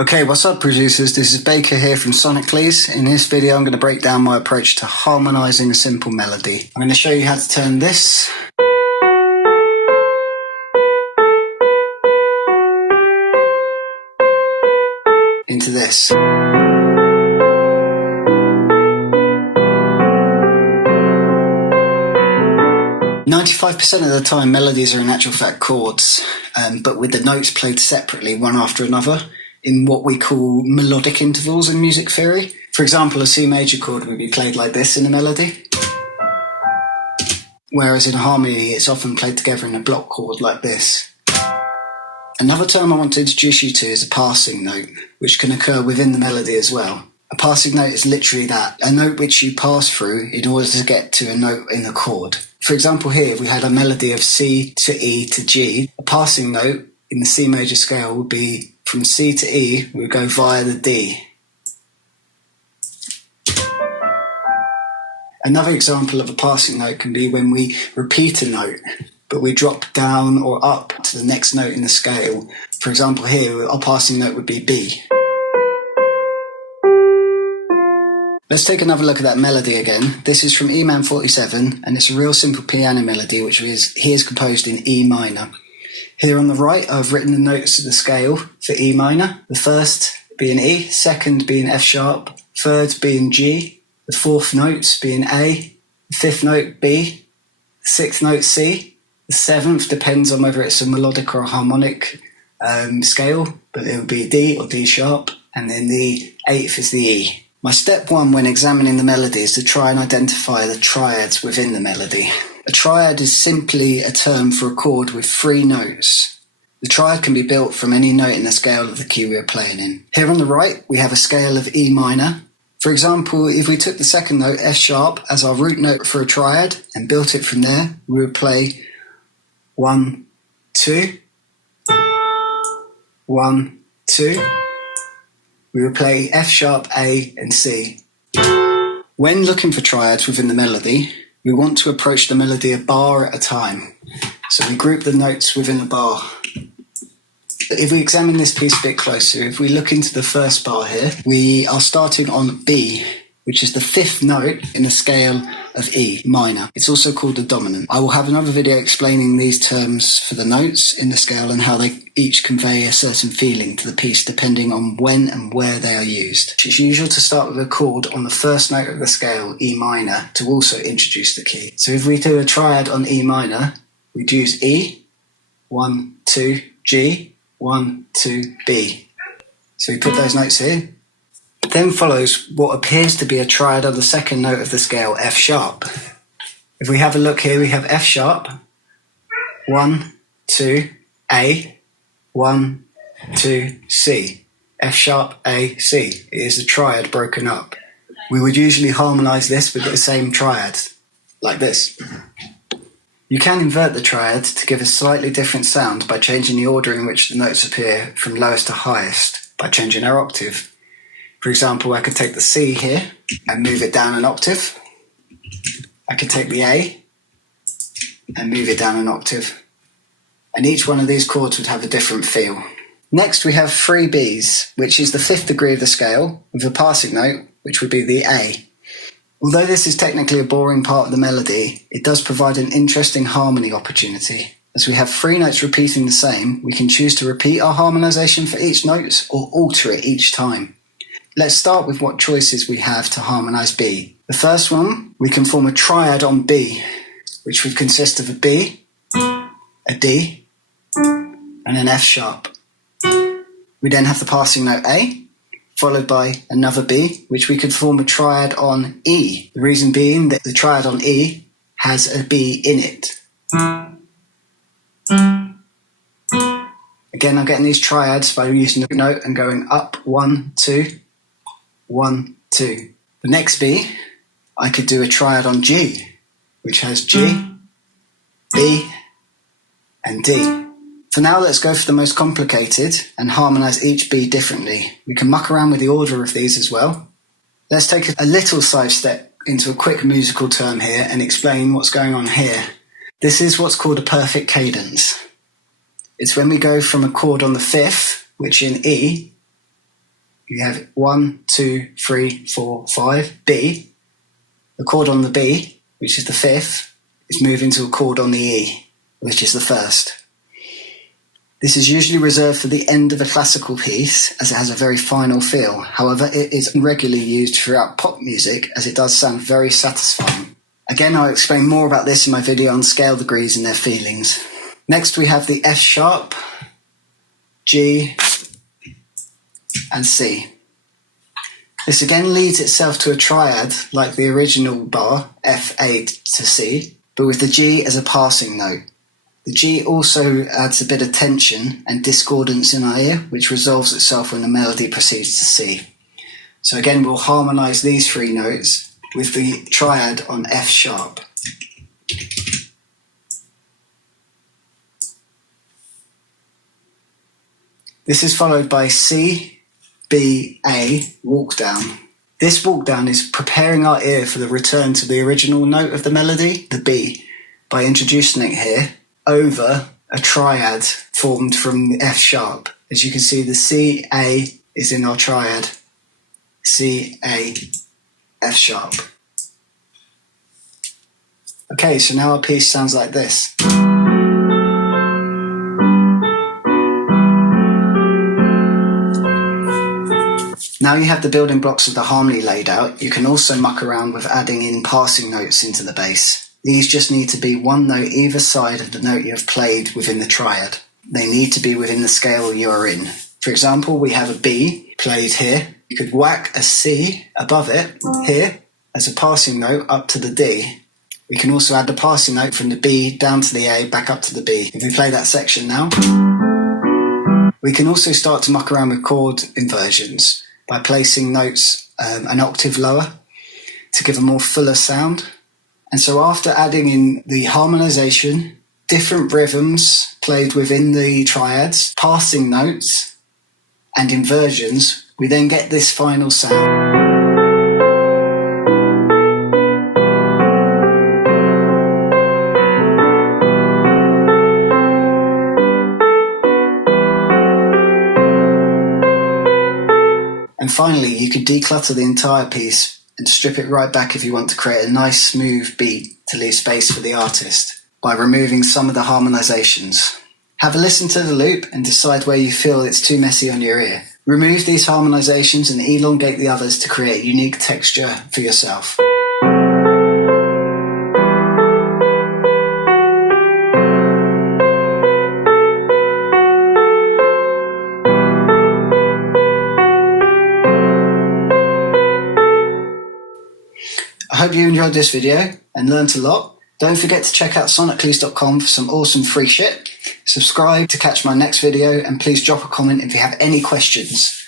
Okay, what's up producers? This is Baker here from Sonicallys. In this video I'm going to break down my approach to harmonizing a simple melody. I'm going to show you how to turn this into this. 95% of the time melodies are in actual fact chords, but with the notes played separately one after another in what we call melodic intervals in music theory. For example, a C major chord would be played like this in a melody, whereas in a harmony it's often played together in a block chord like this. Another term I want to introduce you to is a passing note, which can occur within the melody as well. A passing note is literally that, a note which you pass through in order to get to a note in a chord. For example here, if we had a melody of C to E to G, a passing note in the C major scale would be from C to E, we would go via the D. Another example of a passing note can be when we repeat a note, but we drop down or up to the next note in the scale. For example here, our passing note would be B. Let's take another look at that melody again. This is from E-Man 47, and it's a real simple piano melody, which is composed in E minor. Here on the right, I've written the notes of the scale for E minor. The first being E, second being F sharp, third being G, the fourth note being A, the fifth note B, the sixth note C, the seventh depends on whether it's a melodic or a harmonic scale, but it would be D or D sharp, and then the eighth is the E. My step one when examining the melody is to try and identify the triads within the melody. A triad is simply a term for a chord with 3 notes. The triad can be built from any note in the scale of the key we are playing in. Here on the right, we have a scale of E minor. For example, if we took the second note, F sharp, as our root note for a triad and built it from there, we would play 1, 2, 1, 2. We would play F sharp, A, and C. When looking for triads within the melody, we want to approach the melody a bar at a time. So we group the notes within a bar. If we examine this piece a bit closer, if we look into the first bar here, we are starting on B, which is the 5th note in the scale of E minor. It's also called the dominant. I will have another video explaining these terms for the notes in the scale and how they each convey a certain feeling to the piece depending on when and where they are used. It's usual to start with a chord on the first note of the scale, E minor, to also introduce the key. So if we do a triad on E minor, we'd use E, 1, 2, G, 1, 2, B. So we put those notes here. Then follows what appears to be a triad on the second note of the scale, F sharp. If we have a look here, we have F sharp, 1, 2, A, 1, 2, C. F sharp, A, C. It is a triad broken up. We would usually harmonise this with the same triad, like this. You can invert the triad to give a slightly different sound by changing the order in which the notes appear from lowest to highest, by changing their octave. For example, I could take the C here and move it down an octave. I could take the A and move it down an octave. And each one of these chords would have a different feel. Next, we have 3 Bs, which is the 5th degree of the scale, with a passing note, which would be the A. Although this is technically a boring part of the melody, it does provide an interesting harmony opportunity. As we have 3 notes repeating the same, we can choose to repeat our harmonization for each note or alter it each time. Let's start with what choices we have to harmonize B. The first one, we can form a triad on B, which would consist of a B, a D, and an F sharp. We then have the passing note A, followed by another B, which we could form a triad on E. The reason being that the triad on E has a B in it. Again, I'm getting these triads by using the note and going up 1, 2, 1, 2. The next B, I could do a triad on G, which has G, B, and D. For now, let's go for the most complicated and harmonise each B differently. We can muck around with the order of these as well. Let's take a little sidestep into a quick musical term here and explain what's going on here. This is what's called a perfect cadence. It's when we go from a chord on the 5th, which in E, you have 1, 2, 3, 4, 5, B. The chord on the B, which is the fifth, is moving to a chord on the E, which is the first. This is usually reserved for the end of a classical piece, as it has a very final feel. However, it is regularly used throughout pop music, as it does sound very satisfying. Again, I'll explain more about this in my video on scale degrees and their feelings. Next, we have the F sharp, G, and C. This again leads itself to a triad like the original bar, F, A to C, but with the G as a passing note. The G also adds a bit of tension and discordance in our ear, which resolves itself when the melody proceeds to C. So again, we'll harmonise these three notes with the triad on F sharp. This is followed by C, B, A, walk down. This walk down is preparing our ear for the return to the original note of the melody, the B, by introducing it here over a triad formed from the F sharp. As you can see, the C, A is in our triad. C, A, F sharp. Okay, so now our piece sounds like this. Now you have the building blocks of the harmony laid out, you can also muck around with adding in passing notes into the bass. These just need to be one note either side of the note you have played within the triad. They need to be within the scale you are in. For example, we have a B played here. You could whack a C above it here as a passing note up to the D. We can also add the passing note from the B down to the A, back up to the B. If we play that section now, we can also start to muck around with chord inversions by placing notes an octave lower to give a more fuller sound. And so after adding in the harmonization, different rhythms played within the triads, passing notes, and inversions, we then get this final sound. And finally, you could declutter the entire piece and strip it right back if you want to create a nice smooth beat to leave space for the artist by removing some of the harmonizations. Have a listen to the loop and decide where you feel it's too messy on your ear. Remove these harmonizations and elongate the others to create unique texture for yourself. I hope you enjoyed this video and learnt a lot. Don't forget to check out Sonicallys.com for some awesome free shit. Subscribe to catch my next video and please drop a comment if you have any questions.